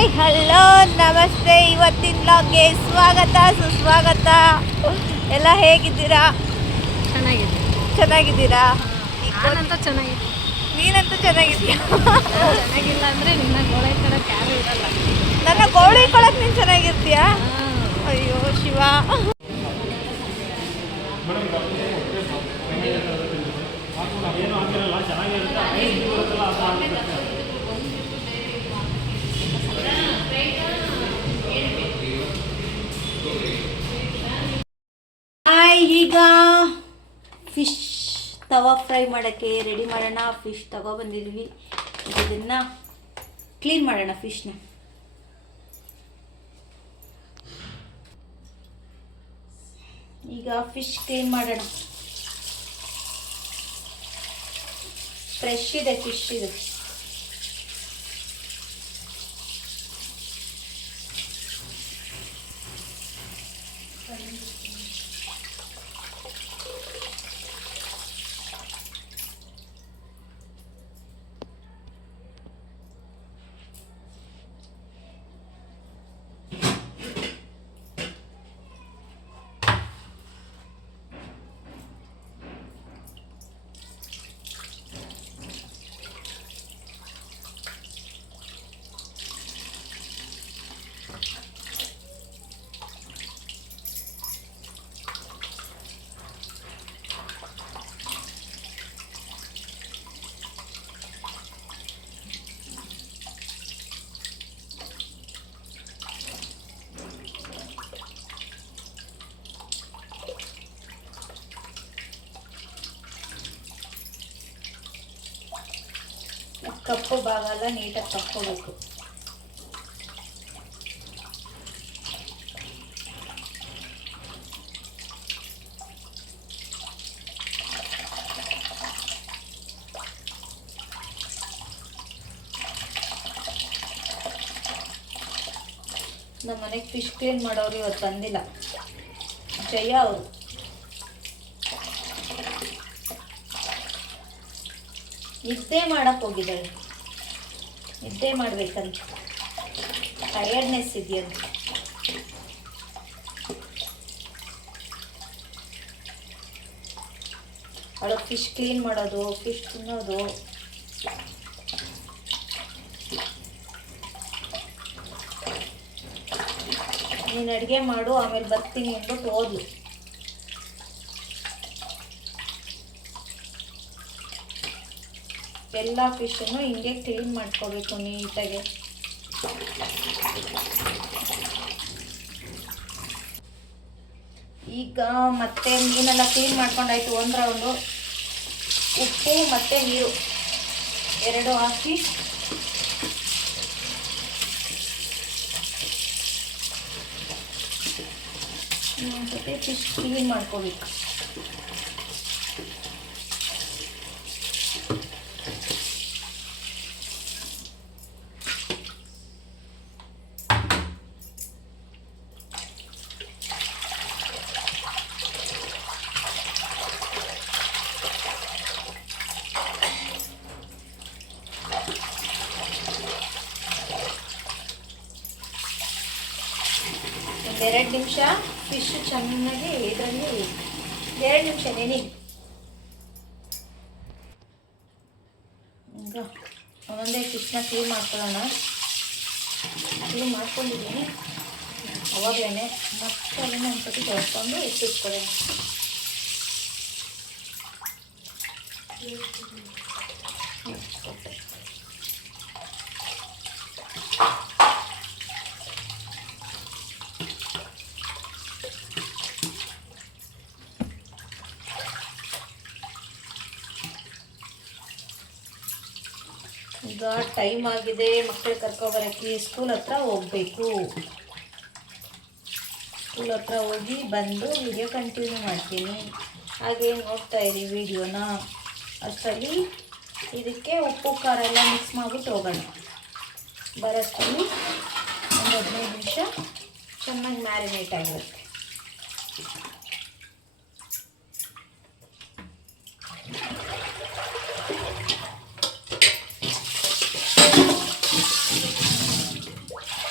Hi hello ನಮಸ್ತೆ. ಇವತ್ತಿನ ಬ್ಲಾಗ್ಗೆ ಸ್ವಾಗತ ಸುಸ್ವಾಗತ. ಎಲ್ಲ ಹೇಗಿದ್ದೀರಾ? ಚೆನ್ನಾಗಿದ್ದೀರಾ? ನಾನಂತೂ ಚೆನ್ನಾಗಿದ್ದೀನಿ. ನೀನಂತೂ ಚೆನ್ನಾಗಿದ್ದೀಯಾ? ಚೆನ್ನಾಗಿಲ್ಲ ಅಂದರೆ ನಿನ್ನ ಗೋಳೆ ಕೊಡೋಕ್ಕೆ ಯಾರೂ ಇರಲ್ಲ. ನನ್ನ ಗೋಳಿ ಕೊಡಕ್ಕೆ ನೀನು ಚೆನ್ನಾಗಿರ್ತೀಯಾ? ಅಯ್ಯೋ ಶಿವ. ಈಗ ಫಿಶ್ ತವಾ ಫ್ರೈ ಮಾಡೋಕ್ಕೆ ರೆಡಿ ಮಾಡೋಣ. ಫಿಶ್ ತಗೊಬಂದಿದ್ವಿ. ಇದನ್ನು ಕ್ಲೀನ್ ಮಾಡೋಣ. ಫಿಶ್ನ ಈಗ ಫಿಶ್ ಕ್ಲೀನ್ ಮಾಡೋಣ. ಫ್ರೆಶ್ ಇದೆ ಫಿಶ್ ಇದು. ಕಪ್ಪು ಭಾಗ ಎಲ್ಲ ನೀಟಾಗಿ ತಕ್ಕೋಬೇಕು. ನಮ್ಮ ಮನೆಗೆ ಫಿಶ್ ಕ್ಲೀನ್ ಮಾಡೋರು ಇವತ್ತು ಬಂದಿಲ್ಲ. ಜಯ ಅವರು ನಿದ್ದೆ ಮಾಡಕ್ಕೆ ಹೋಗಿದ್ದಾಳೆ. ನಿದ್ದೆ ಮಾಡ್ಬೇಕಂತ ಟಯರ್ಡ್ನೆಸ್ ಇದೆಯಂತ. ಅವಳು ಫಿಶ್ ಕ್ಲೀನ್ ಮಾಡೋದು, ಫಿಶ್ ತಿನ್ನೋದು. ನೀನು ಅಡುಗೆ ಮಾಡು ಆಮೇಲೆ ಬರ್ತೀನಿ ಅಂದ್ಬಿಟ್ಟು ಹೋದ್ಲು. ಎಲ್ಲ ಫಿಶನ್ನು ಹಿಂಗೆ ಕ್ಲೀನ್ ಮಾಡ್ಕೋಬೇಕು ನೀಟಾಗಿ. ಈಗ ಮತ್ತೆ ಮೀನೆಲ್ಲ ಕ್ಲೀನ್ ಮಾಡ್ಕೊಂಡಾಯ್ತು. ಒಂದು ರೌಂಡು ಉಪ್ಪು ಮತ್ತು ನೀರು ಎರಡು ಹಾಕಿ ಜೊತೆ ಫಿಶ್ ಕ್ಲೀನ್ ಮಾಡ್ಕೋಬೇಕು. ಎರಡು ನಿಮಿಷ ಫಿಶ್ ಚೆನ್ನಾಗಿ ಇದರಲ್ಲಿ 2 ನಿಮಿಷ ನೆನೆ. ಈಗ ಒಂದೊಂದೇ ಫಿಶ್ನ ಕ್ಲೀನ್ ಮಾಡ್ಕೊಳ್ಳೋಣ. ಕ್ಲೀನ್ ಮಾಡ್ಕೊಂಡಿದ್ದೀನಿ ಅವಾಗಲೇ. ಮತ್ತೆ ಅದನ್ನು ಒಂದ್ಸತಿ ತೊಳ್ಕೊಂಡು ಇಟ್ಟಿಟ್ಕೊಳ್ಳೋಣ. ಈಗ ಟೈಮ್ ಆಗಿದೆ. ಮಕ್ಕಳು ಕರ್ಕೊಬರೋಕ್ಕೆ ಸ್ಕೂಲ್ ಹತ್ರ ಹೋಗಬೇಕು. ಸ್ಕೂಲ್ ಹತ್ರ ಹೋಗಿ ಬಂದು ವಿಡಿಯೋ ಕಂಟಿನ್ಯೂ ಮಾಡ್ತೀನಿ. ಹಾಗೆ ನೋಡ್ತಾ ಇರಿ ವಿಡಿಯೋನ. ಅಷ್ಟರಲ್ಲಿ ಇದಕ್ಕೆ ಉಪ್ಪು ಖಾರ ಎಲ್ಲ ಮಿಕ್ಸ್ ಮಾಡಿಬಿಟ್ಟು ಹೋಗೋಣ. ಬರೋಷ್ಟರಲ್ಲಿ ಒಂದು 15 ನಿಮಿಷ ಚೆನ್ನಾಗಿ ಮ್ಯಾರಿನೇಟ್ ಆಗಿರುತ್ತೆ.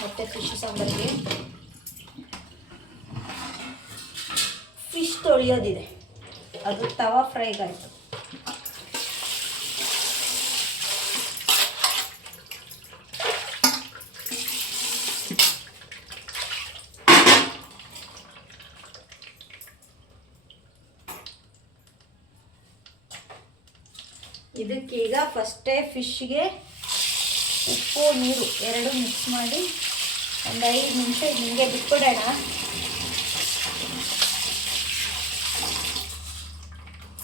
ಮತ್ತು ಫಿಶ್ ಸಾಂಬಾರಿಗೆ ಫಿಶ್ ತೊಳೆಯೋದಿದೆ, ಅದು ತವಾ ಫ್ರೈಗಾಯಿತು. ಇದಕ್ಕೀಗ ಫಸ್ಟೇ ಫಿಶ್ಗೆ ಉಪ್ಪು ನೀರು ಎರಡು ಮಿಕ್ಸ್ ಮಾಡಿ ಒಂದು 5 ನಿಮಿಷ ಹಿಂಗೆ ಬಿಟ್ಬಿಡೋಣ.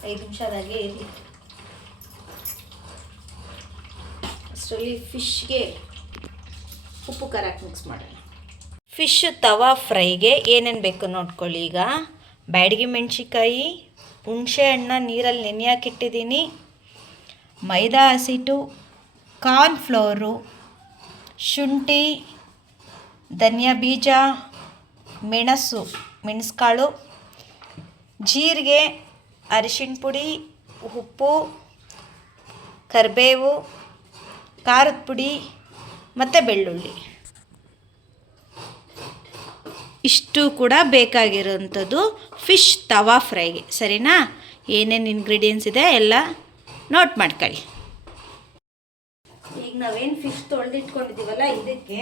5 ನಿಮಿಷದಾಗೆ ಇರಲಿ. ಅಷ್ಟರಲ್ಲಿ ಫಿಶ್ಗೆ ಉಪ್ಪು ಖಾರ ಹಾಕಿ ಮಿಕ್ಸ್ ಮಾಡೋಣ. ಫಿಶ್ ತವಾ ಫ್ರೈಗೆ ಏನೇನು ಬೇಕು ನೋಡ್ಕೊಳ್ಳಿ. ಈಗ ಬ್ಯಾಡಗಿ ಮೆಣಸಿಕಾಯಿ, ಹುಣಸೆ ಹಣ್ಣ ನೀರಲ್ಲಿ ನೆನೆಯಾಕಿಟ್ಟಿದ್ದೀನಿ, ಮೈದಾ ಹಸಿಟ್ಟು, ಕಾರ್ನ್ಫ್ಲೋರು, ಶುಂಠಿ, ಧನಿಯಾ ಬೀಜ, ಮೆಣಸುಕಾಳು, ಜೀರಿಗೆ, ಅರಿಶಿಣ ಪುಡಿ, ಉಪ್ಪು, ಕರಿಬೇವು, ಖಾರದ ಪುಡಿ ಮತ್ತು ಬೆಳ್ಳುಳ್ಳಿ. ಇಷ್ಟು ಕೂಡ ಬೇಕಾಗಿರೋಂಥದ್ದು ಫಿಶ್ ತವಾ ಫ್ರೈಗೆ. ಸರಿನಾ? ಏನೇನು ಇಂಗ್ರೀಡಿಯೆಂಟ್ಸ್ ಇದೆ ಎಲ್ಲ ನೋಟ್ ಮಾಡ್ಕೊಳ್ಳಿ. ಈಗ ನಾವೇನು ಫಿಶ್ ತೊಳೆದಿಟ್ಕೊಂಡಿದ್ದೀವಲ್ಲ, ಇದಕ್ಕೆ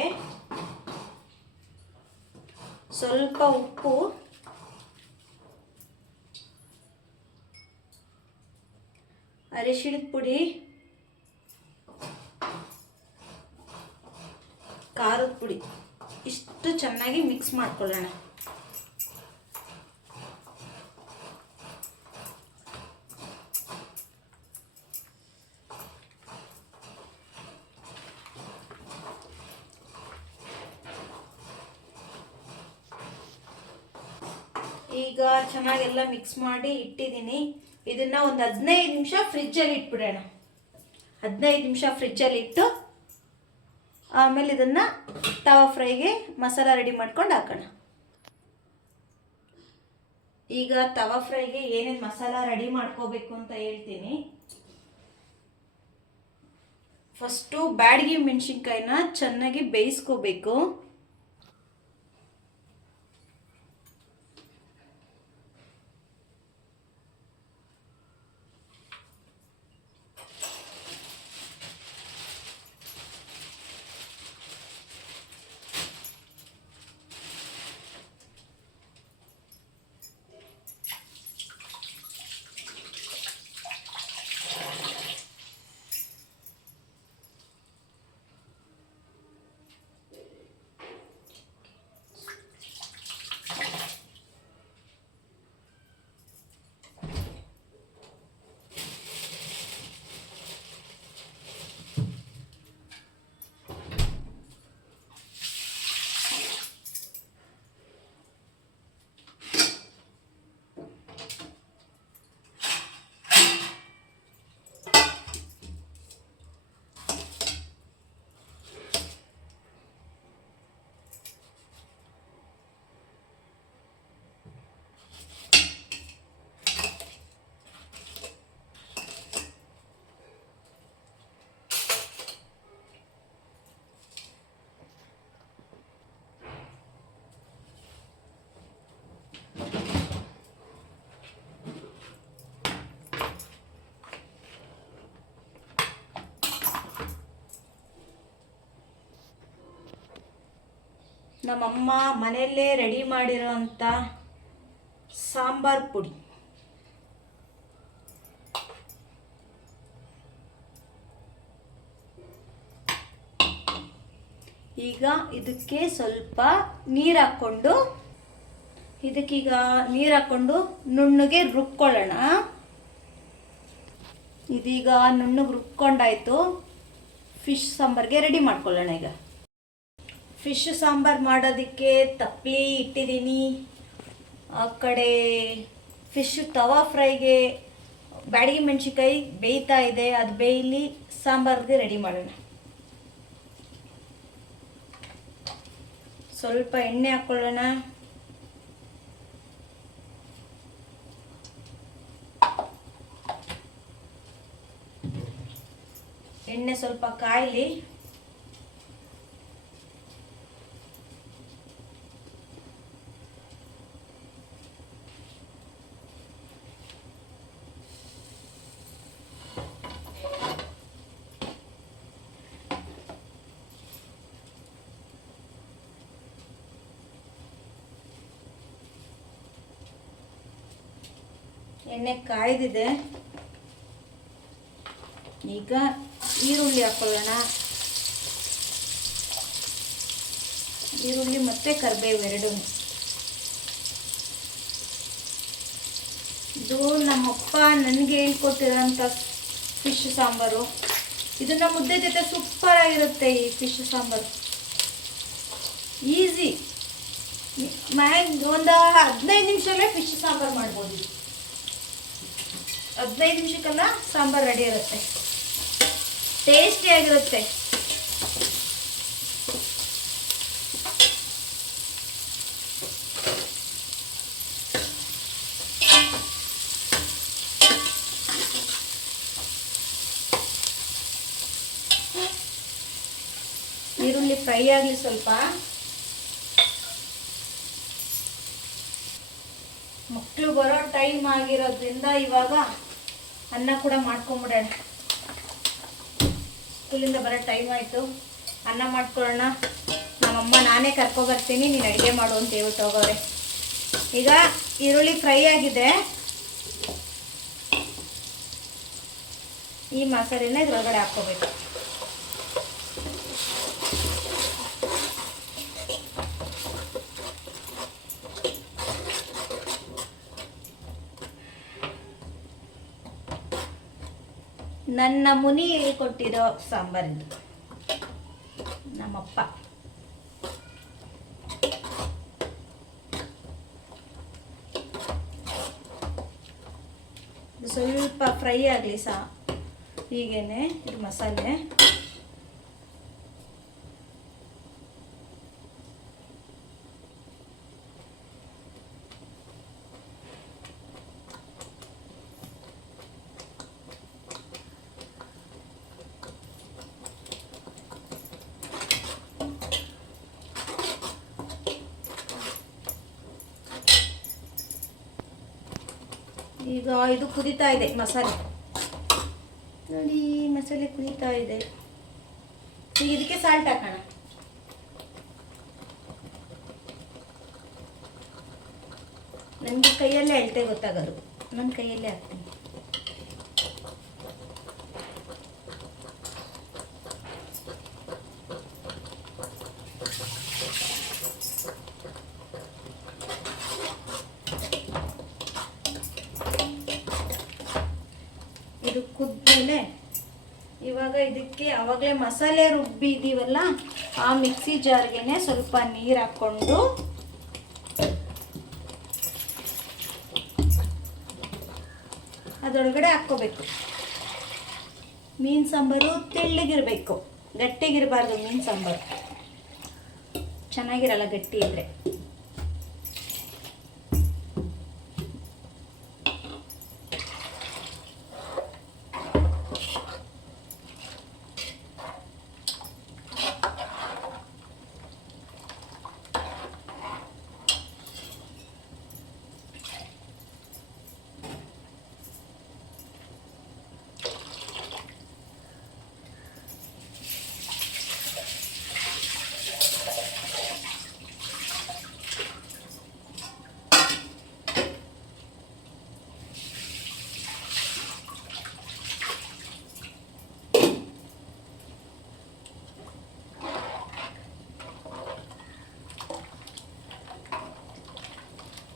ಸ್ವಲ್ಪ ಉಪ್ಪು, ಅರಿಶಿಣದ ಪುಡಿ, ಖಾರದ ಪುಡಿ ಇಷ್ಟು ಚೆನ್ನಾಗಿ ಮಿಕ್ಸ್ ಮಾಡ್ಕೊಳ್ಳೋಣ. ಈಗ ಚೆನ್ನಾಗೆಲ್ಲ ಮಿಕ್ಸ್ ಮಾಡಿ ಇಟ್ಟಿದ್ದೀನಿ. ಇದನ್ನು ಒಂದು 15 ನಿಮಿಷ ಫ್ರಿಜ್ಜಲ್ಲಿ ಇಟ್ಬಿಡೋಣ. 15 ನಿಮಿಷ ಫ್ರಿಜ್ಜಲ್ಲಿ ಇಟ್ಟು ಆಮೇಲೆ ಇದನ್ನು ತವಾ ಫ್ರೈಗೆ ಮಸಾಲ ರೆಡಿ ಮಾಡ್ಕೊಂಡು ಹಾಕೋಣ. ಈಗ ತವಾ ಫ್ರೈಗೆ ಏನೇನು ಮಸಾಲ ರೆಡಿ ಮಾಡ್ಕೋಬೇಕು ಅಂತ ಹೇಳ್ತೀನಿ. ಫಸ್ಟು ಬ್ಯಾಡಗಿ ಮೆಣಸಿನ್ಕಾಯಿನ ಚೆನ್ನಾಗಿ ಬೇಯಿಸ್ಕೋಬೇಕು. ನಮ್ಮಮ್ಮ ಮನೆಯಲ್ಲೇ ರೆಡಿ ಮಾಡಿರೋಂಥ ಸಾಂಬಾರ್ ಪುಡಿ. ಈಗ ಇದಕ್ಕೆ ಸ್ವಲ್ಪ ನೀರು ಹಾಕ್ಕೊಂಡು ನುಣ್ಣಗೆ ರುಬ್ಕೊಳ್ಳೋಣ. ಇದೀಗ ನುಣ್ಣಗೆ ರುಬ್ಕೊಂಡಾಯ್ತು. ಫಿಶ್ ಸಾಂಬಾರ್ಗೆ ರೆಡಿ ಮಾಡ್ಕೊಳ್ಳೋಣ. ಈಗ ಫಿಶ್ ಸಾಂಬಾರು ಮಾಡೋದಕ್ಕೆ ತಪ್ಪಲಿ ಇಟ್ಟಿದ್ದೀನಿ. ಆ ಕಡೆ ಫಿಶ್ ತವಾ ಫ್ರೈಗೆ ಬ್ಯಾಡಗಿ ಮೆಣಸಿನ್ಕಾಯಿ ಬೇಯ್ತಾ ಇದೆ, ಅದು ಬೇಯಲಿ. ಸಾಂಬಾರಿಗೆ ರೆಡಿ ಮಾಡೋಣ. ಸ್ವಲ್ಪ ಎಣ್ಣೆ ಹಾಕ್ಕೊಳ್ಳೋಣ. ಎಣ್ಣೆ ಸ್ವಲ್ಪ ಕಾಯಲಿ. ಎಣ್ಣೆ ಕಾಯ್ದಿದೆ. ಈಗ ಈರುಳ್ಳಿ ಹಾಕೊಳ್ಳೋಣ. ಈರುಳ್ಳಿ ಮತ್ತು ಕರಿಬೇವು ಎರಡೂ. ಇದು ನಮ್ಮಪ್ಪ ನನಗೆ ಹೇಳ್ಕೊಟ್ಟಿರೋಂಥ ಫಿಶ್ ಸಾಂಬಾರು. ಇದನ್ನು ಮುದ್ದೆ ಜೊತೆ ಸೂಪರಾಗಿರುತ್ತೆ. ಈ ಫಿಶ್ ಸಾಂಬಾರು ಈಸಿ. ಒಂದು 15 ನಿಮಿಷಲ್ಲೇ ಫಿಶ್ ಸಾಂಬಾರು ಮಾಡ್ಬೋದು. 15 ನಿಮಿಷಕ್ಕೆಲ್ಲ ಸಾಂಬಾರು ರೆಡಿ ಇರುತ್ತೆ. ಟೇಸ್ಟಿಯಾಗಿರುತ್ತೆ. ಈರುಳ್ಳಿ ಫ್ರೈ ಆಗಲಿ ಸ್ವಲ್ಪ. ಮಕ್ಕಳು ಬರೋ ಟೈಮ್ ಆಗಿರೋದ್ರಿಂದ ಇವಾಗ ಅನ್ನ ಕೂಡ ಮಾಡ್ಕೊಂಬಿಡೋಣ. ಸ್ಕೂಲಿಂದ ಬರೋ ಟೈಮ್ ಆಯಿತು, ಅನ್ನ ಮಾಡ್ಕೊಳ್ಳೋಣ. ನಮ್ಮಮ್ಮ ನಾನೇ ಕರ್ಕೊಬರ್ತೀನಿ, ನೀನು ಅಡುಗೆ ಮಾಡು ಅಂತ ಹೇಳ್ಬಿಟ್ಟು ಹೋಗೋರೆ. ಈಗ ಈರುಳ್ಳಿ ಫ್ರೈ ಆಗಿದೆ. ಈ ಮಸಾಲೆನ ಇದ್ರೊಳಗಡೆ ಹಾಕ್ಕೋಬೇಕು. ನನ್ನ ಮುನಿ ಕೊಟ್ಟಿರೋ ಸಾಂಬಾರಿದು, ನಮ್ಮಪ್ಪ. ಸ್ವಲ್ಪ ಫ್ರೈ ಆಗಲಿ ಹೀಗೇನೆ ಇದು ಮಸಾಲೆ. ಈಗ ಇದು ಕುದೀತಾ ಇದೆ ಮಸಾಲೆ ನೋಡಿ. ಮಸಾಲೆ ಕುದೀತಾ ಇದೆ. ಈಗ ಇದಕ್ಕೆ ಸಾಲ್ಟ್ ಹಾಕೋಣ. ನನಗೆ ಕೈಯಲ್ಲೇ ಅಳತೆ ಗೊತ್ತಾಗೋದು, ನನ್ನ ಕೈಯಲ್ಲೇ ಹಾಕ್ತೀನಿ. ಇದು ಕುದ್ಮೇಲೆ ಇವಾಗ ಇದಕ್ಕೆ ಆವಾಗಲೇ ಮಸಾಲೆ ರುಬ್ಬಿದ್ದೀವಲ್ಲ ಆ ಮಿಕ್ಸಿ ಜಾರ್ಗೆ ಸ್ವಲ್ಪ ನೀರು ಹಾಕ್ಕೊಂಡು ಅದರೊಳಗಡೆ ಹಾಕ್ಕೋಬೇಕು. ಮೀನು ಸಾಂಬಾರು ತೆಳ್ಳಗಿರಬೇಕು, ಗಟ್ಟಿಗಿರಬಾರ್ದು. ಮೀನು ಸಾಂಬಾರು ಚೆನ್ನಾಗಿರಲ್ಲ ಗಟ್ಟಿ ಇದ್ದರೆ.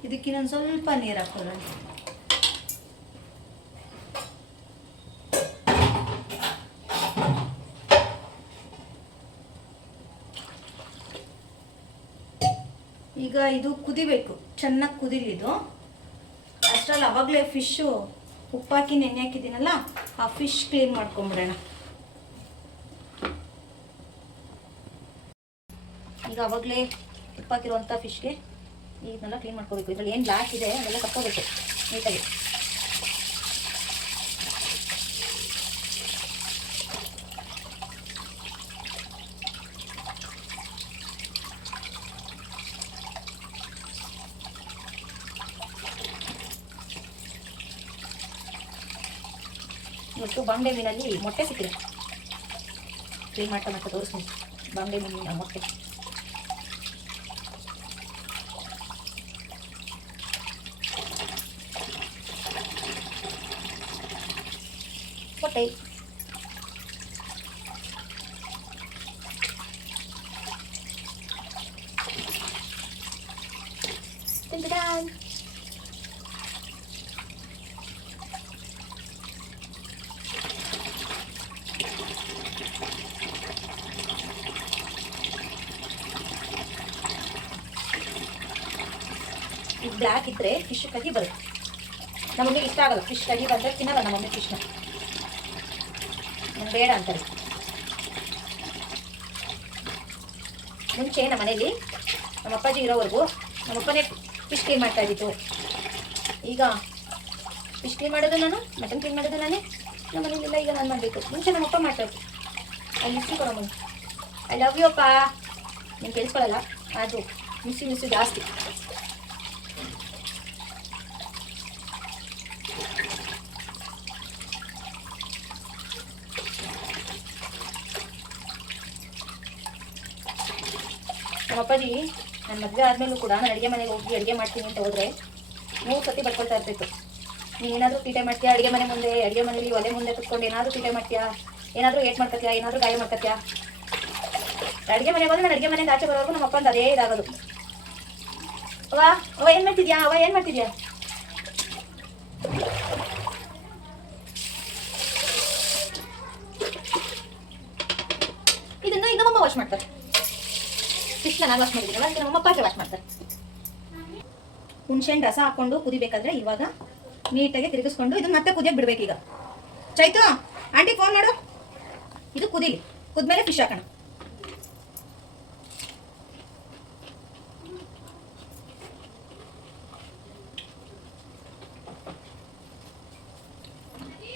ಇದಕ್ಕೆ ನಾನು ಸ್ವಲ್ಪ ನೀರು ಹಾಕೊಳ್ಳೋಣ. ಈಗ ಇದು ಕುದಿಬೇಕು, ಚೆನ್ನಾಗಿ ಕುದಿಲಿ ಇದು. ಅಷ್ಟರಲ್ಲಿ ಆವಾಗಲೇ ಫಿಶ್ಶು ಉಪ್ಪಾಕಿ ನೆನೆ ಹಾಕಿದ್ದೀನಲ್ಲ, ಆ ಫಿಶ್ ಕ್ಲೀನ್ ಮಾಡ್ಕೊಂಬಿಡೋಣ. ಈಗ ಆವಾಗಲೇ ಉಪ್ಪಾಕಿರುವಂಥ ಫಿಶ್ಗೆ ಇದನ್ನೆಲ್ಲ ಕ್ಲೀನ್ ಮಾಡ್ಕೋಬೇಕು. ಇದರಲ್ಲಿ ಏನು ಬ್ಲ್ಯಾಕ್ ಇದೆ ಅದೆಲ್ಲ ಕಟ್ಕೋಬೇಕು ನೀಟಾಗಿ. ಇವತ್ತು ಬಾಂಗ್ಡೆ ಮೀನಲ್ಲಿ ಮೊಟ್ಟೆ ಸಿಕ್ಕಿದೆ. ಕ್ಲೀನ್ ಮಾಡ್ತಾ ಮತ್ತೆ ತೋರಿಸ್ತೀನಿ ಬಾಂಗ್ಡೆ ಮೀನಿನ ಮೊಟ್ಟೆ. ಮೊಟ್ಟೆ. ಇದು ಬ್ಲ್ಯಾಕ್ ಇದ್ರೆ ಫಿಶ್ ಕಹಿ ಬರುತ್ತೆ. ನಮಗೆ ಇಷ್ಟ ಆಗಲ್ಲ ಫಿಶ್ ಕಹಿ ಬಂದರೆ ತಿನ್ನಲ್ಲ ನಮ್ಮಮ್ಮಿ ಫಿಶ್ನ, ನಮ್ಗೆ ಬೇಡ ಅಂತಾರೆ. ಮುಂಚೆ ನಮ್ಮ ಮನೇಲಿ ನಮ್ಮ ಅಪ್ಪಾಜಿ ಇರೋವರೆಗೂ ನಮ್ಮಪ್ಪನೇ ಫಿಶ್ ಕ್ಲೀನ್ ಮಾಡ್ತಾ ಇದ್ದಿತ್ತು. ಈಗ ಫಿಶ್ ಕ್ಲೀನ್ ಮಾಡೋದು ನಾನು, ಮಟನ್ ಕ್ಲೀನ್ ಮಾಡೋದು ನಾನೇ. ನಮ್ಮ ಮನೇಲಿಲ್ಲ, ಈಗ ನಾನು ಮಾಡಬೇಕು. ಮುಂಚೆ ನಮ್ಮಪ್ಪ ಮಾಡ್ತಾಯಿತ್ತು. ಐ ಮಿಸ್ ಯು ಕೊಡಮ್ಮ, ಐ ಲವ್ ಯು ಅಪ್ಪ. ನೀನು ಕೇಳಿಸ್ಕೊಳ್ಳಲ್ಲ, ಅದು ಮಿಸ್ಸು ಜಾಸ್ತಿ. ನಮ್ಮ ಅಪ್ಪಾಜಿ ನನ್ನ ಮದುವೆ ಆದಮೇಲೂ ಕೂಡ ನಾನು ಅಡುಗೆ ಮನೆಗೆ ಹೋಗಿ ಅಡುಗೆ ಮಾಡ್ತೀನಿ ಅಂತ ಹೋದರೆ 3 ಸತಿ ಬರ್ಕೊಳ್ತಾ ಇರ್ತಿತ್ತು. ನೀನು ಏನಾದರೂ ತೀಟೆ ಮಾಡ್ತೀಯಾ ಅಡುಗೆ ಮನೆ ಮುಂದೆ, ಅಡುಗೆ ಮನೇಲಿ ಒಲೆ ಮುಂದೆ ಕುತ್ಕೊಂಡು ಏನಾದರೂ ತೀಟೆ ಮಾಡ್ತೀಯಾ, ಏನಾದರೂ ಏಟ್ ಮಾಡ್ಕೊತೀಯಾ, ಏನಾದರೂ ಗಾಯ ಮಾಡ್ಕೊತೀಯಾ. ಅಡುಗೆ ಮನೆ ಬಂದು ನಾನು ಅಡುಗೆ ಮನೆಗೆ ಆಚೆ ಬರೋವರೆಗೂ ನಮ್ಮ ಅಪ್ಪಂದು ಅದೇ ಇದಾಗೋದು. ಅವ ಏನು ಮಾಡ್ತಿದ್ಯಾ, ಅವ ಏನು ಮಾಡ್ತಿದ್ಯಾ. ಇದನ್ನ ಈಗ ನಮ್ಮಮ್ಮ ವಾಶ್ ಮಾಡ್ತಾರೆ. ಫಿಶ್ನ ನಾನು ವಾಶ್ ಮಾಡಿದ್ದೀನಲ್ಲ, ಅದಕ್ಕೆ ನಮ್ಮ ಅಪ್ಪಾಜಿ ವಾಶ್ ಮಾಡ್ತಾರೆ. ಹುಣಸೆಹಣ್ಣು ರಸ ಹಾಕ್ಕೊಂಡು ಕುದಿಬೇಕಾದ್ರೆ ಇವಾಗ ನೀಟಾಗಿ ತಿರುಗಿಸ್ಕೊಂಡು ಇದನ್ನ ಮತ್ತೆ ಕುದಿಯಕ್ಕೆ ಬಿಡ್ಬೇಕು. ಈಗ ಚೈತು ಆಂಟಿ ಫೋನ್ ಮಾಡು, ಇದು ಕುದೀಲಿ, ಕುದ್ಮೇಲೆ ಫಿಶ್ ಹಾಕೋಣ.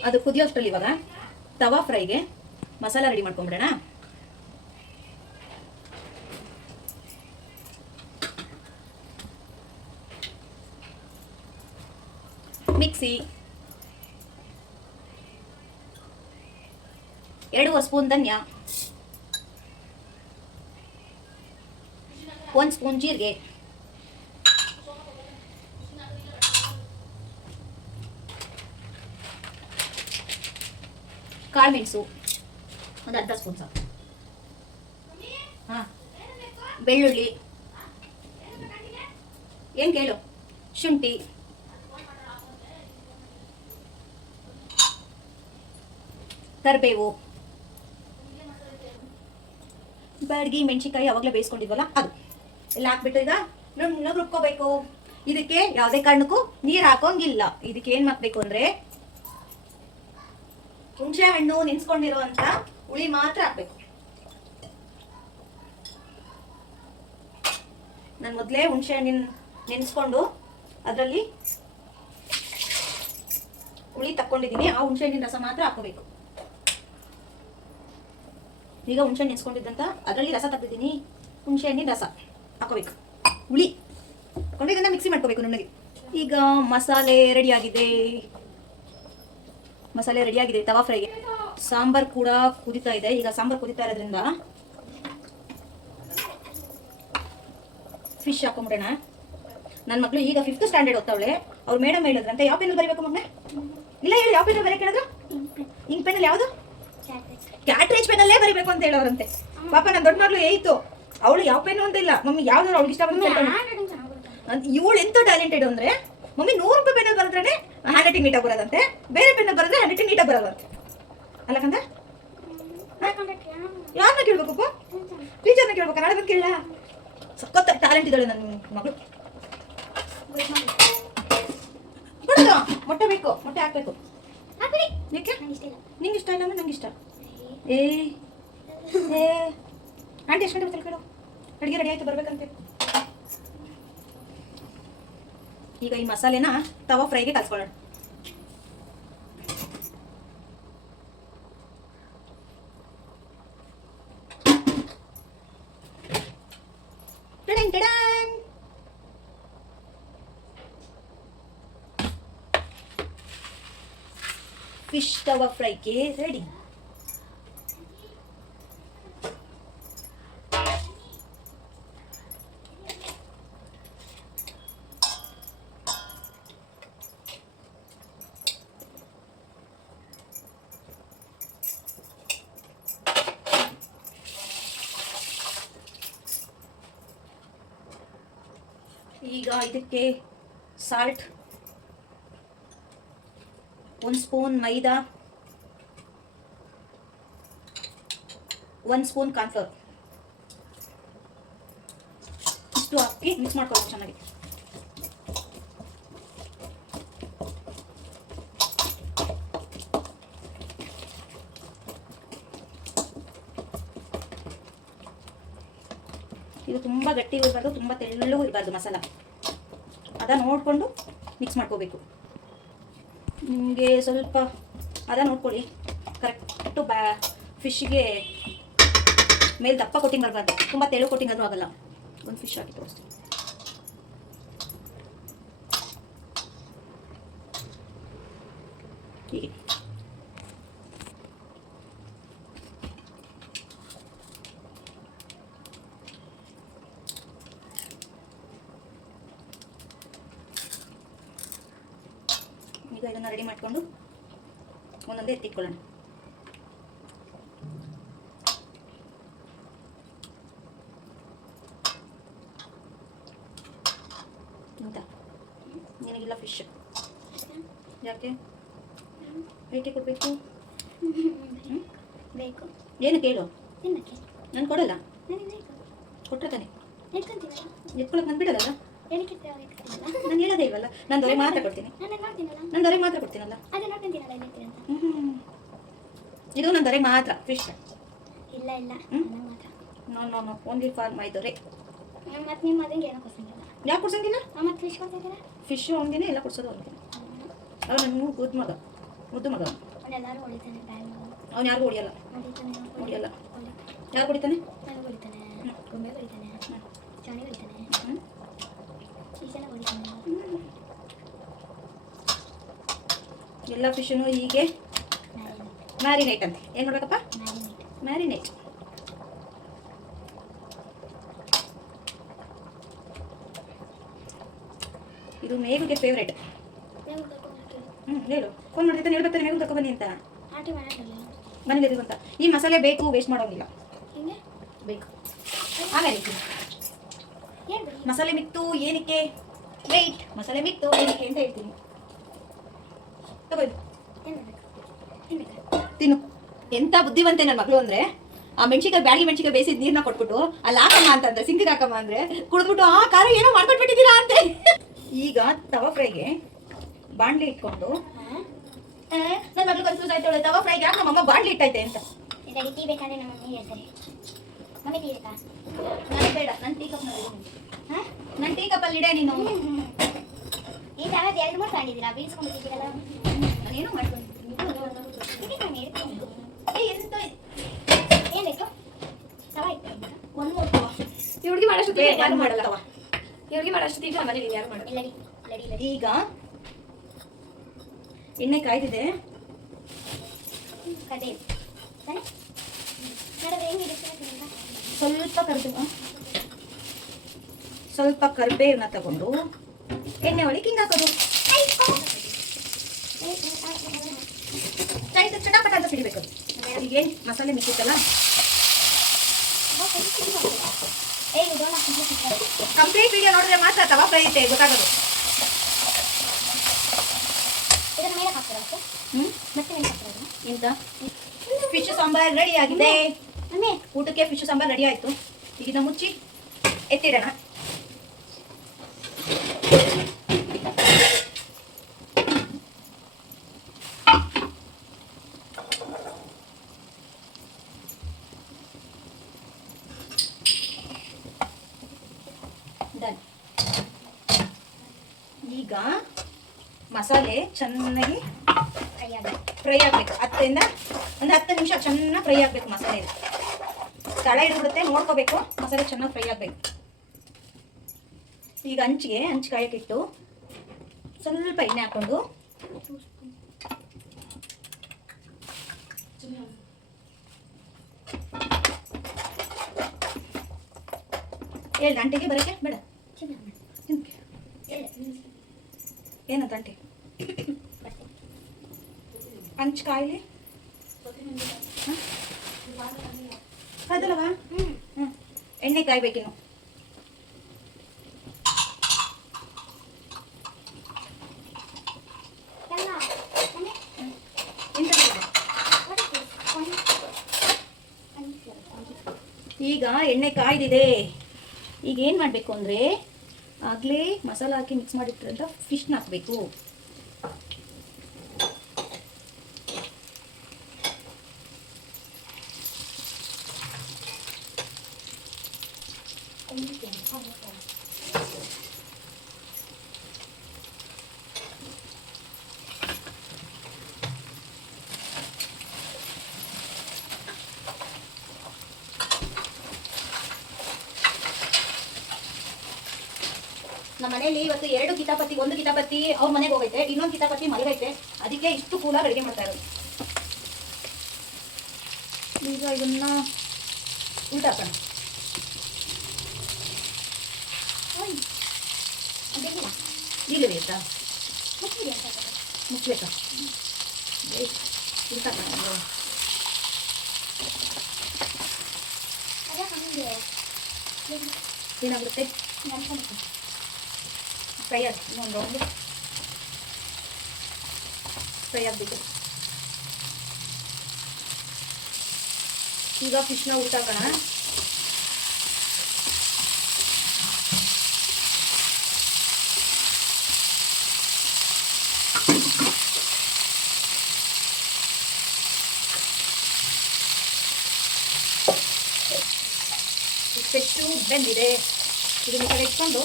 ಅದು ಕುದಿಯೋಷ್ಟರಲ್ಲಿ ಇವಾಗ ತವಾ ಫ್ರೈಗೆ ಮಸಾಲ ರೆಡಿ ಮಾಡ್ಕೊಂಡ್ಬಿಡೋಣ. ಮಿಕ್ಸಿ 2 ಸ್ಪೂನ್ ಧನ್ಯ, 1 ಸ್ಪೂನ್ ಜೀರಿಗೆ, ಕಾಳು ಮೆಣಸು ಒಂದು ಅರ್ಧ ಸ್ಪೂನ್ ಸಾಕು. ಹಾಂ, ಬೆಳ್ಳುಳ್ಳಿ, ಏನು ಕೇಳು, ಶುಂಠಿ, ಕರಿಬೇವು, ಬ್ಯಾಡಗಿ ಮೆಣಸಿನ್ಕಾಯಿ ಅವಾಗಲೇ ಬೇಯಿಸ್ಕೊಂಡಿದ್ವಲ್ಲ ಅದು ಎಲ್ಲ ಹಾಕ್ಬಿಟ್ಟು ಈಗ ನುಣ್ಣಗೆ ರುಬ್ಕೋಬೇಕು. ಇದಕ್ಕೆ ಯಾವುದೇ ಕಾರಣಕ್ಕೂ ನೀರು ಹಾಕೋಂಗಿಲ್ಲ. ಇದಕ್ಕೆ ಏನು ಹಾಕ್ಬೇಕು ಅಂದರೆ ಹುಣಸೆ ಹಣ್ಣು ನೆನೆಸ್ಕೊಂಡಿರುವಂಥ ಹುಳಿ ಮಾತ್ರ ಹಾಕ್ಬೇಕು. ನಾನು ಮೊದಲೇ ಹುಣಸೆ ಹಣ್ಣಿನ ನೆನೆಸ್ಕೊಂಡು ಅದರಲ್ಲಿ ಹುಳಿ ತಕ್ಕೊಂಡಿದ್ದೀನಿ. ಆ ಹುಣಸೆ ಹಣ್ಣಿನ ರಸ ಮಾತ್ರ ಹಾಕೋಬೇಕು. ಈಗ ಹುಣಸೆ ಹಣ್ಣು ನೆನೆಸ್ಕೊಂಡಿದ್ದಂತ ಅದರಲ್ಲಿ ರಸ ತೆಗೆದಿದ್ದೀನಿ. ಹುಣಸೆ ಹಣ್ಣಿನ ರಸ ಹಾಕೋಬೇಕು, ಹುಳಿ ಹಾಕೊಂಡು ಇದನ್ನು ಮಿಕ್ಸಿ ಮಾಡ್ಕೋಬೇಕು ನುಣ್ಣಗೆ. ಈಗ ಮಸಾಲೆ ರೆಡಿಯಾಗಿದೆ. ತವಾ ಫ್ರೈಗೆ. ಸಾಂಬಾರು ಕೂಡ ಕುದಿತಾ ಇದೆ. ಈಗ ಸಾಂಬಾರು ಕುದಿತಾ ಇರೋದ್ರಿಂದ ಫಿಶ್ ಹಾಕೊಂಡ್ಬಿಡೋಣ. ನನ್ನ ಮಗಳು ಈಗ 5th ಸ್ಟ್ಯಾಂಡರ್ಡ್ ಓದ್ತಾವಳೆ. ಅವ್ರು ಮೇಡಮ್ ಹೇಳಿದ್ರಂತೆ ಯಾವ ಪೆನ್ನಲ್ಲಿ ಬರೀಬೇಕು ಮಮ್ಮಿ? ಇಲ್ಲ ಹೇಳಿ, ಯಾವ ಪೆನ್ನಲ್ಲಿ ಬರೀ ಕೇಳಿದ್ರು? ಇಂಕ್ ಪೆನ್ನಲ್ಲಿ ಯಾವುದು? ಕ್ಯಾಟ್ರೇಜ್ ಪೆನ್ನಲ್ಲೇ ಬರೀಬೇಕು ಅಂತ ಹೇಳೋರಂತೆ. ಪಾಪ ನನ್ನ ದೊಡ್ಡ ಮಗಳು ಏಯ್ತು, ಅವಳು ಯಾವ ಪೆನ್ನು ಅಂತ ಇಲ್ಲ ಮಮ್ಮಿ, ಯಾವ್ದಾದ್ರು ಅವ್ಳಿಗೆ ಇಷ್ಟ ಬಂದು ಇವಳು ಎಂತ ಟ್ಯಾಲೆಂಟೆಡ್ ಅಂದ್ರೆ ಮಮ್ಮಿ 100 ರೂಪಾಯಿ ಪೆನ್ನಲ್ಲಿ ಬರೆದ್ರೆ ಹ್ಯಾಂಡ್ ರೈಟಿಂಗ್ ನೀಟಾಗಿ ಬರೋದಂತೆ, ಬೇರೆ ಪೆನ್ನಲ್ಲಿ ಬರೆದ್ರೆ ಹ್ಯಾಂಡ್ ರೈಟಿಂಗ್ ನೀಟಾಗಿ ಬರೋದಂತೆ. ಅಲ್ಲಕಂದ ಯಾರನ್ನ ಕೇಳ್ಬೇಕಪ್ಪ? ಟೀಚರ್ನ ಕೇಳ್ಬೇಕು, ನಾಳೆ ಬಂದು ಕೇಳ. ಸಖತ್ ಟ್ಯಾಲೆಂಟ್ ಇದ್ದಾಳೆ ನನ್ನ ಮಗಳು. ಮೊಟ್ಟೆ ಬೇಕು, ಮೊಟ್ಟೆ ಹಾಕ್ಬೇಕು. ಯಾಕೆ ನಿಂಗೆ ಇಷ್ಟ ಇಲ್ಲ? ನಂಗೆ ಇಷ್ಟ. ಏ ಆಂಟಿ ಎಷ್ಟು ಗಂಟೆ ಬರ್ತಾರೆ ಕೇಳು, ಅಡುಗೆ ರೆಡಿ ಆಯ್ತು ಬರ್ಬೇಕಂತೆ. ಈಗ ಈ ಮಸಾಲೆನ ತವಾ ಫ್ರೈಗೆ ಕಲ್ಸ್ಕೊಳ್ಳೋಣ. ಫಿಶ್ ತವಾ ಫ್ರೈಗೆ ರೆಡಿ. ಈಗ ಇದಕ್ಕೆ ಸಾಲ್ಟ್, 1 ಸ್ಪೂನ್ ಮೈದಾ, 1 ಸ್ಪೂನ್ ಕಾರ್ನ್ಫ್ಲವರ್ ಇಷ್ಟು ಹಾಕಿ ಮಿಕ್ಸ್ ಮಾಡ್ಕೊಳ್ಳೋದು ಚೆನ್ನಾಗಿ. ಇದು ತುಂಬ ಗಟ್ಟಿ ಇರಬಾರ್ದು, ತುಂಬ ತೆಳ್ಳಗೂ ಇರಬಾರ್ದು ಮಸಾಲ. ಅದ ನೋಡಿಕೊಂಡು ಮಿಕ್ಸ್ ಮಾಡ್ಕೋಬೇಕು. ನಿಮಗೆ ಸ್ವಲ್ಪ ಅದ ನೋಡ್ಕೊಳ್ಳಿ, ಕರೆಕ್ಟು ಫಿಶ್ಗೆ ಮೇಲೆ ದಪ್ಪ ಕೋಟಿಂಗ್ ಬರಬಾರ್ದು, ತುಂಬ ತೆಳು ಕೋಟಿಂಗ್ ಆದರೂ ಆಗಲ್ಲ. ಒಂದು ಫಿಶ್ ಹಾಕಿ ತೋರಿಸ್ತೀನಿ. ಹೀಗೆ ಈಗ ಇದನ್ನು ರೆಡಿ ಮಾಡಿಕೊಂಡು ಒಂದೊಂದೇ ಎತ್ತಿಟ್ಕೊಳ್ಳೋಣ. ಅಂತ ನಿನಗಿಲ್ಲ ಫಿಶ್ ಯಾಕೆ ಬೇಕೆ ಕೊಡಬೇಕು? ಬೇಕು. ಏನು ಕೇಳು, ತಿನ್ನಕ್ಕೆ ನಾನು ಕೊಡಲ್ಲ. ನನಗೆ ಬೇಕು. ಕೊಟ್ಟರೆ ತಾನೆ ಎತ್ಕೊಂತೀವಲ್ಲ, ಎತ್ಕೊಳಕ್ಕೆ ನಾನು ಬಿಡಲ್ಲ. ಏನಕ್ಕೆ ಎತ್ಕೊತೀನಲ್ಲ? ನಾನು ಹೇಳೋದೇ ಇಲ್ವಲ್ಲ, ನಾನು ದೊರೆ ಮಾತ್ರ ಕೊಡ್ತೀನಿ. ನಾನು ನೋಡ್ತೀನಲ್ಲ, ನಾನು ದೊರೆ ಮಾತ್ರ ಕೊಡ್ತೀನಲ್ಲ. ಅದೇ ನೋಡ್ಕೊಂತೀನಲ್ಲ ಏನೈತಿ ಅಂತ. ಇದು ನನ್ನ ದೊರೆ ಮಾತ್ರ ಫಿಶ್. ಇಲ್ಲ ಇಲ್ಲ, ನನಗೆ ಮಾತ್ರ. ನೋ ಓನ್ಲಿ ಫಾರ್ ಮೈ ದೊರೆ. ಮತ್ತೆ ನಿಮ್ಮ ಅದಂಗೆ ಏನೋ ಕೊಡ್ಸಂಗಿಲ್ಲ. ಯಾಕೆ ಕೊಡ್ಸಂಗಿಲ್ಲ? ಮತ್ತೆ ಫಿಶ್ ಕೊಡ್ತಿದ್ದೀರಾ? ಫಿಶ್ ಒಂದಿನ ಎಲ್ಲ ಕೊಡ್ಸೋದು ಒಂದಿನ. ಅವ ನನ್ನ ಗುಡ್ ಮಗ, ಮುದ್ದು ಮಗ. ಅವನೆಲ್ಲರೂ ಹೊಡಿತಾನೆ, ಬ್ಯಾಗ್ ಅವ್ನು ಯಾರಿಗೂ ಹೊಡಿಯಲ್ಲ. ಹೊಡಿತಾನೆ, ಹೊಡಿಯಲ್ಲ. ಯಾರು ಹೊಡಿತಾನೆ? ನನಗೆ ಹೊಡಿತಾನೆ, ಗೊಂಬೆ ಹೊಡಿತಾನೆ, ಚಾಣಿ ಹೊಡಿತಾನೆ, ಈ ಜನ ಹೊಡಿತಾನೆ. ಎಲ್ಲ ಫಿಶನ್ನು ಹೀಗೆ ಮ್ಯಾರಿನೇಟ್ ಅಂತೆ. ಏನು ನೋಡ್ಬೇಕಪ್ಪ? ಮ್ಯಾರಿನೇಟ್. ಇದು ಮೇಗುಗೆ ಫೇವ್ರೇಟ್. ಹೇಳು, ಫೋನ್ ಮಾಡ್ತಿದ್ದಾನೆ, ಹೇಳ್ಬೇಕಾನೆ ಮೇಗು ತಗೊಬನ್ನಿ ಅಂತ. ಆಟಿ ಮಾಡಲ್ಲ ಮನೇಲಿ ಇರು ಅಂತ. ಈ ಮಸಾಲೆ ಬೇಕು, ವೇಸ್ಟ್ ಮಾಡೋಂಗಿಲ್ಲ. ಹಿಂಗೆ ಬೇಕು. ಆಮೇಲೆ ಹೇಳ್ಬಿಡಿ. ಮಸಾಲೆ ಮಿಕ್ತು ಏನಕ್ಕೆ, ವೆಯ್ಟ್, ಮಸಾಲೆ ಮಿಕ್ತು ಏನಕ್ಕೆ ಅಂತ ಹೇಳ್ತೀನಿ. ತಗೋದು ತಿನ್ನು. ಎಂತ ಬುದ್ಧಿವಂತೆ ನನ್ನ ಮಗಳು ಅಂದ್ರೆ, ಆ ಮೆಣಸಿಕಾಯಿ ಬ್ಯಾಡಗಿ ಮೆಣಸಿಕಾಯಿ ಬೇಯಿಸಿದ ನೀರನ್ನ ಕೊಟ್ಬಿಟ್ಟು ಅಲ್ಲಿ ಹಾಕಮ್ಮ ಅಂತಂದ್ರೆ, ಸಿಂಕಿಗೆ ಹಾಕಮ್ಮ ಅಂದ್ರೆ ಕುಡಿದ್ಬಿಟ್ಟು ಆ ಖಾರ ಏನೋ ಮಾಡ್ಕೊಟ್ಬಿಟ್ಟಿದ್ದೀರಾ ಅಂತೆ. ಈಗ ತವಾ ಫ್ರೈಗೆ ಬಾಣಲಿ ಇಟ್ಕೊಂಡು, ನನ್ನ ಮಗಳು ಕನ್ಫ್ಯೂಸ್ ಆಯ್ತಾಳೆ, ತವಾ ಫ್ರೈಗೆ ಯಾಕೆ ನಮ್ಮಮ್ಮ ಬಾಣಲಿ ಇಟ್ಟೈತೆ ಅಂತ. ಇದರಲ್ಲಿ ಟೀ ಬೇಕಾದ್ರೆ ನಮ್ಮ ಮಮ್ಮಿ ಹೇಳ್ತಾರೆ. ಮಮ್ಮಿ ಟೀ ಬೇಕಾ? ನನಗೆ ಬೇಡ, ನನ್ನ ಟೀ ಕಪ್ನಲ್ಲಿ ಹಾಂ, ನನ್ನ ಟೀ ಕಪ್ಪಲ್ಲಿ ಇಡೆ ನೀನು. ಈ ಥರದ್ದು 2-3 ಕಂಡಿದ್ದೀರಾ, ಬೀಳ್ಸ್ಕೊಂಡಿದ್ದೀರಲ್ಲ. ನಾನೇನು ಮಾಡ್ಕೊಂಡು ಎಂತ ಏನು ಬೇಕು? ತವಾ ಇತ್ತು. ಒಂದು ತವಾ. ಈ ಹುಡುಗಿ ಮಾಡೋಷ್ಟು ಯಾರು ಮಾಡಲ್ಲ ತವಾ. ಈ ಹುಡುಗಿ ಮಾಡೋಷ್ಟು ಈಗ ಮನೇಲಿ ಯಾರು ಮಾಡಲ್ಲ. ಇಲ್ಲ ರೀ, ಲಡಿ ಲಡಿ. ಈಗ ಎಣ್ಣೆ ಕಾಯ್ದಿದೆ. ಕಡೆ ತಾನೆ ನೋಡಿದ್ರೆ ಹೆಂಗಿದೆ ಅಂತ. ಸ್ವಲ್ಪ ಕರಿಬೇವನ್ನ ತಗೊಂಡು ಎಣ್ಣೆ ಒಳಗೆ ಹಿಂಗೆ ಹಾಕೋದು. ಚಟಾಪಟ ಅಂತ ಸಿಡಿಬೇಕು. ಈಗೇನು ಮಸಾಲೆ ಮಿಕ್ಕಿತ್ತಲ್ಲ, ಕಂಪ್ಲೀಟ್ ವಿಡಿಯೋ ನೋಡಿದ್ರೆ ಮಾತ್ರ ತವಾ ಫ್ರೈ ಐತೆ ಗೊತ್ತಾಗೋದು. ಇದನ್ನ ಮೇಲೆ ಹಾಕ್ತೀರಾ? ಮತ್ತೆ ಮೇಲೆ ಹಾಕ್ತೀರಾ? ಇಂತ ಫಿಶ್ ಸಾಂಬಾರ್ ರೆಡಿ ಆಗಿದೆ. ಮಮ್ಮಿ ಊಟಕ್ಕೆ ಫಿಶ್ ಸಾಂಬಾರ್ ರೆಡಿ ಆಯಿತು. ಈಗ ಇದನ್ನ ಮುಚ್ಚಿ ಎತ್ತಿಡೋಣ. ಈಗ ಮಸಾಲೆ ಚೆನ್ನಾಗಿ ಫ್ರೈ ಆಗಬೇಕು. 10 ನಿಮಿಷ ಚೆನ್ನಾಗಿ ಫ್ರೈ ಆಗಬೇಕು. ಮಸಾಲೆ ತಳ ಹಿಡಿದ್ಬಿಡುತ್ತೆ, ನೋಡ್ಕೋಬೇಕು. ಮಸಾಲೆ ಚೆನ್ನಾಗಿ ಫ್ರೈ ಆಗಬೇಕು. ಈಗ ಹಂಚ್ ಕಾಯಕ್ಕಿಟ್ಟು ಸ್ವಲ್ಪ ಎಣ್ಣೆ ಹಾಕೊಂಡು ಹೇಳಿ ಗಂಟೆಗೆ ಬರೋಕ್ಕೆ ಬೇಡ. ಏನಂತ ಅಂಟಿ ಹಂಚ್ ಕಾಯಿಲೆ ಅದಲ್ಲವಾ? ಎಣ್ಣೆ ಕಾಯ್ಬೇಕಿನ್ನು. ಎಣ್ಣೆ ಕಾಯ್ದಿದೆ. ಈಗ ಏನು ಮಾಡಬೇಕು ಅಂದರೆ, ಆಗಲೇ ಮಸಾಲ ಹಾಕಿ ಮಿಕ್ಸ್ ಮಾಡಿಟ್ಟಿರೋಂಥ ಫಿಶ್ನ ಹಾಕಬೇಕು. ನಮ್ಮ ಮನೆಯಲ್ಲಿ ಇವತ್ತು 2 ಕಿತಾಪತಿ, 1 ಕಿತಾಪತಿ ಅವ್ರ ಮನೆಗೆ ಹೋಗೈತೆ, ಇನ್ನೊಂದು ಕಿತಾಪತಿ ಮಲಗೈತೆ. ಅದಕ್ಕೆ ಇಷ್ಟು ಕೂಲಾಗಿ ಅಡುಗೆ ಮಾಡ್ತಾ ಇರೋದು. ಈಗ ಇದನ್ನ ಊಟ ಹಾಕೋಣ. ಈಗ ಬೇಕಾ ಮುಚ್ಚಬೇಕಾ? ಊಟ ಹಾಕೋಣ. ಏನಾಗುತ್ತೆ? ಫ್ರೈ ಆಗಿ ಇನ್ನೊಂದು ರೌಂಡ್ ಫ್ರೈ ಆಗಬೇಕು. ಈಗ ಫಿಶ್ನ ಊಟ ಹಾಕೋಣ. ಫಿಶ್ಶು ಬೆಂದಿದೆ. ಇದನ್ನ ಕಡೆ ಇಟ್ಕೊಂಡು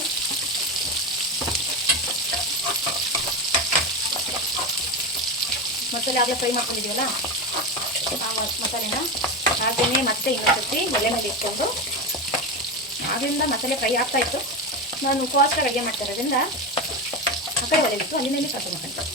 ಮಸಾಲೆ ಆಗಲೇ ಫ್ರೈ ಮಾಡ್ಕೊಂಡಿದ್ದೀವಲ್ಲ, ಆ ಮಸಾಲೆನ ಹಾಗೆಯೇ ಮತ್ತೆ ಇನ್ನೊಂದು ಒಲೆ ಮೇಲೆ ಇಟ್ಕೊಂಡು, ಆಗಲಿಂದ ಮಸಾಲೆ ಫ್ರೈ ಆಗ್ತಾ ಇತ್ತು. ನಾನು ಫಾಸ್ಟಾಗಿ ಅಡುಗೆ ಮಾಡ್ತಾ ಇರೋದ್ರಿಂದ ಆ ಕಡೆ ಒಲೆ ಇಟ್ಟು ಅಲ್ಲಿಂದ ಕಟ್ಟು ಮಾಡ್ಕೊಂಡು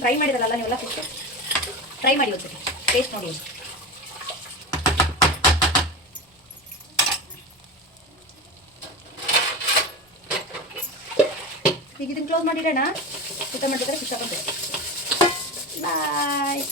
ಟ್ರೈ ಮಾಡಿರಲ್ಲ ನೀವೆಲ್ಲ ಫಿಶ್ ಟ್ರೈ ಮಾಡಿ ಒಂದ್ಸತಿ ಟೇಸ್ಟ್ ನೋಡಿ. ಈಗ ಇದನ್ನು ಕ್ಲೋಸ್ ಮಾಡಿಡೋಣ. ಊಟ ಮಾಡಿದ್ರೆ ಫಿಶ್ ಹಾಕೊಂಡೆ. ಬಾಯ್.